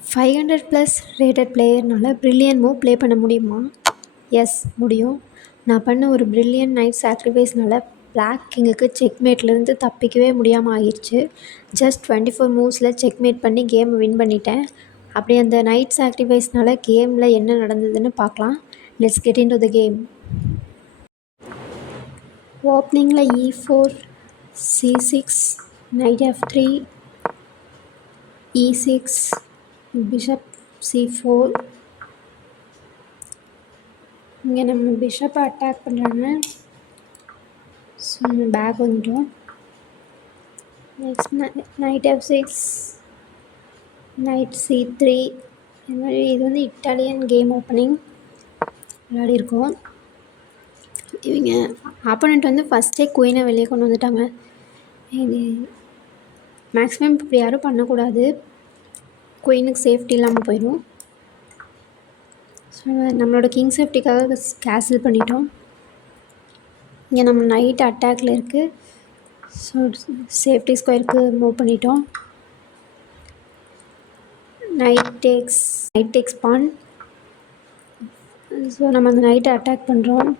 500 plus rated பிளேயர்னால் brilliant move play பண்ண முடியுமா? எஸ், முடியும். நான் பண்ண ஒரு பிரில்லியன்ட் நைட் சாக்ரிஃபைஸ்னால பிளாக் கிங்குக்கு செக்மேட்லேருந்து தப்பிக்கவே முடியாமல் ஆயிடுச்சு. ஜஸ்ட் 24 மூவ்ஸில் செக்மேட் பண்ணி கேமை வின் பண்ணிட்டேன். அப்படி அந்த நைட் சாக்ரிஃபைஸ்னால கேமில் என்ன நடந்ததுன்னு பார்க்கலாம். Let's get into the game. ஓப்பனிங்கில் E4, C6, Knight F3, E6, bishop C4. இங்கே நம்ம பிஷப்பை அட்டாக் பண்ணுறாங்க. ஸோ நம்ம பேக் வந்துட்டோம். Next Knight F6, Knight C3. இது மாதிரி இது வந்து இட்டாலியன் கேம் ஓப்பனிங் விளையாடிருக்கோம். இவங்க ஆப்போனண்ட் வந்து ஃபஸ்ட்டே குயினை வெளியே கொண்டு வந்துட்டாங்க. இது மேக்ஸிமம் இப்படி யாரும் பண்ணக்கூடாது, குயினுக்கு சேஃப்டி இல்லாமல் போயிடும். ஸோ நம்மளோட கிங் சேஃப்டிக்காக கேன்சல் பண்ணிட்டோம். இங்கே நம்ம நைட் அட்டாக்ல இருக்குது. ஸோ சேஃப்டி ஸ்கொயருக்கு மூவ் பண்ணிட்டோம். நைட் டேக்ஸ் பான். ஸோ நம்ம அந்த நைட்டை அட்டாக் பண்ணுறோம்.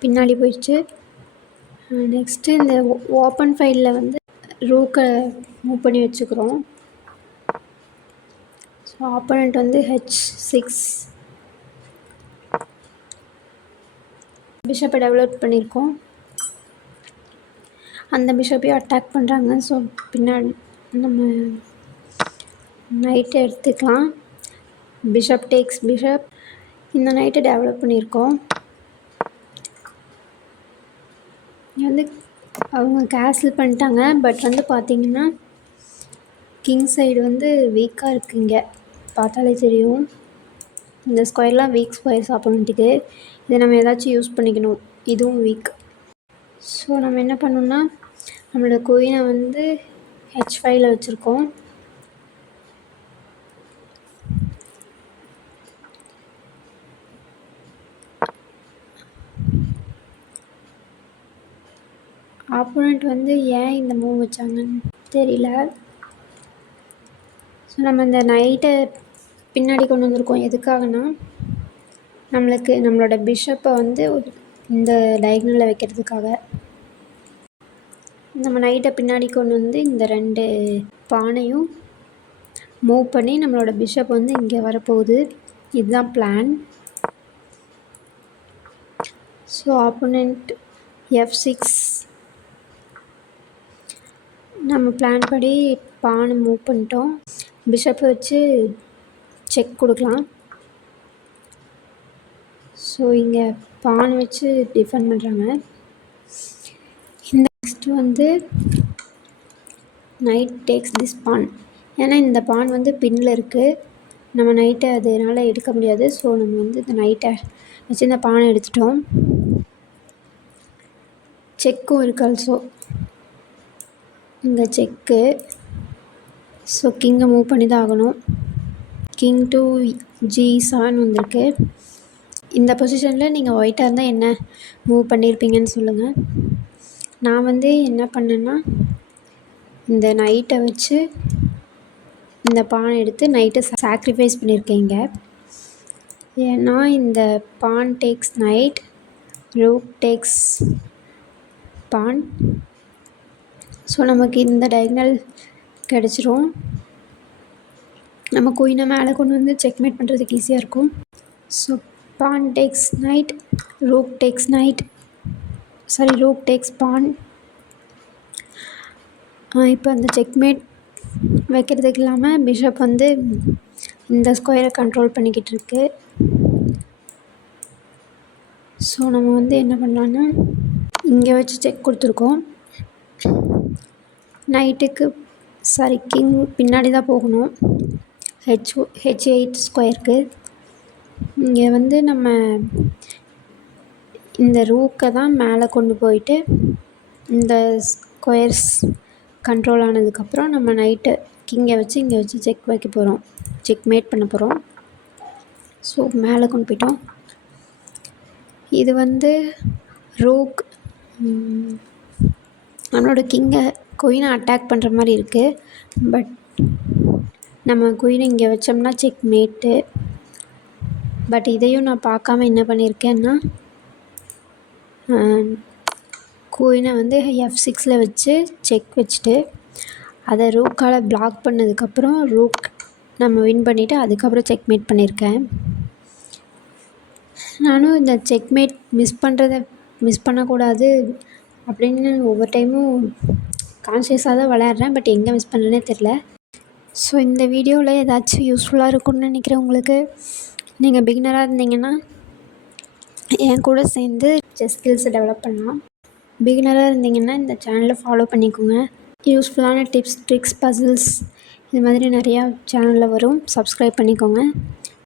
பின்னாடி போயிடுச்சு. நெக்ஸ்ட்டு இந்த ஓப்பன் ஃபைலில் வந்து ரூக்கை மூவ் பண்ணி வச்சுக்கிறோம். ஸோ ஆப்போனண்ட் வந்து H6 பிஷப்பை டெவலப் பண்ணியிருக்கோம். அந்த பிஷப்பையும் அட்டாக் பண்ணுறாங்க. ஸோ பின்னாடி நம்ம நைட்டை எடுத்துக்கலாம். Bishop takes bishop. இந்த நைட்டை டெவலப் பண்ணியிருக்கோம். வந்து அவங்க கேன்சல் பண்ணிட்டாங்க. பட் வந்து பார்த்திங்கன்னா கிங் சைடு வந்து வீக்காக இருக்குது. இங்கே பார்த்தாலே தெரியும். இந்த ஸ்கொயர்லாம் வீக் ஸ்கொயர்ஸ் ஆப்போனண்ட்டுக்கு. இதை நம்ம ஏதாச்சும் யூஸ் பண்ணிக்கணும். இதுவும் வீக். ஸோ நம்ம என்ன பண்ணோம்னா நம்மளோட குயினை வந்து H5ல வச்சுருக்கோம். ஆப்போனண்ட் வந்து ஏன் இந்த மூவ் வச்சாங்கன்னு தெரியல. ஸோ நம்ம இந்த நைட்டை பின்னாடி கொண்டு வந்திருக்கோம். எதுக்காகனா நம்மளோட பிஷப்பை வந்து இந்த டயகனலில் வைக்கிறதுக்காக. நம்ம நைட்டை பின்னாடி கொண்டு வந்து இந்த 2 பானையும் மூவ் பண்ணி நம்மளோட பிஷப் வந்து இங்கே வரப்போகுது. இதுதான் பிளான். So opponent F6. நம்ம பிளான் படி பானை மூவ் பண்ணிட்டோம். பிஷப்பை வச்சு செக் கொடுக்கலாம். ஸோ இங்கே பான் வச்சு டிஃபெண்ட் பண்ணுறாங்க. இந்த நெக்ஸ்ட் வந்து நைட் டேக்ஸ் திஸ் பான். ஏன்னா இந்த பான் வந்து பின்னில் இருக்குது. நம்ம நைட்டை அதனால் எடுக்க முடியாது. ஸோ நம்ம வந்து இந்த நைட்டை வச்சு இந்த பானை எடுத்துட்டோம். செக்கும் இருக்குது ஆல்சோ. இங்கே செக்கு. ஸோ கிங்கை மூவ் பண்ணி தான் ஆகணும். கிங் டு G7 வந்திருக்கு. இந்த பொசிஷனில் நீங்கள் ஒயிட்டாக இருந்தால் என்ன மூவ் பண்ணியிருப்பீங்கன்னு சொல்லுங்கள். நான் வந்து என்ன பண்ணேன்னா இந்த நைட்டை வச்சு இந்த பானை எடுத்து நைட்டை சாக்ரிஃபைஸ் பண்ணியிருக்கேன் இங்கே. ஏன்னா இந்த பான் டேக்ஸ் நைட், ரூக் டேக்ஸ் பான். ஸோ நமக்கு இந்த டயகனல் கிடச்சிரும். நம்ம குயினை மேலே கொண்டு வந்து செக்மேட் பண்ணுறதுக்கு ஈஸியாக இருக்கும். So pawn takes knight, rook takes pawn. இப்போ அந்த செக்மேட் வைக்கிறதுக்கு இல்லாமல் பிஷப் வந்து இந்த ஸ்கொயரை கண்ட்ரோல் பண்ணிக்கிட்டு இருக்கு. ஸோ நம்ம வந்து என்ன பண்ணலான்னா இங்கே வச்சு செக் கொடுத்துருக்கோம். கிங் பின்னாடி தான் போகணும் H8 ஸ்கொயருக்கு. இங்கே வந்து நம்ம இந்த ரூக்கை தான் மேலே கொண்டு போயிட்டு இந்த ஸ்கொயர்ஸ் கண்ட்ரோல் ஆனதுக்கப்புறம் நம்ம நைட்டு கிங்கை வச்சு இங்கே வச்சு செக்மேட் பண்ண போகிறோம். ஸோ மேலே கொண்டு போயிட்டோம். இது வந்து ரூக் நம்மளோட குயினை அட்டாக் பண்ணுற மாதிரி இருக்குது. பட் நம்ம குயினை இங்கே வச்சோம்னா செக் மேட்டு. பட் இதையும் நான் பார்க்காம என்ன பண்ணியிருக்கேன்னா குயினை வந்து F6 வச்சு செக் வச்சுட்டு அதை ரூக்கால் பிளாக் பண்ணதுக்கப்புறம் ரூக் நம்ம வின் பண்ணிவிட்டு அதுக்கப்புறம் செக்மேட் பண்ணியிருக்கேன். நானும் இந்த செக்மேட் மிஸ் பண்ணக்கூடாது அப்படின்னு ஒவ்வொரு டைமும் கான்ஷியஸாக தான் விளையாடுறேன். பட் எங்கே மிஸ் பண்ணேனே தெரில. ஸோ இந்த வீடியோவில் ஏதாச்சும் யூஸ்ஃபுல்லாக இருக்கும்னு நினைக்கிறேன் உங்களுக்கு. நீங்கள் பிகினராக இருந்தீங்கன்னா என் கூட சேர்ந்து செஸ் ஸ்கில்ஸை டெவலப் பண்ணலாம். பிகினராக இருந்தீங்கன்னா இந்த சேனலை ஃபாலோ பண்ணிக்கோங்க. யூஸ்ஃபுல்லான டிப்ஸ், ட்ரிக்ஸ், பசில்ஸ் இது மாதிரி நிறையா சேனலில் வரும். சப்ஸ்கிரைப் பண்ணிக்கோங்க.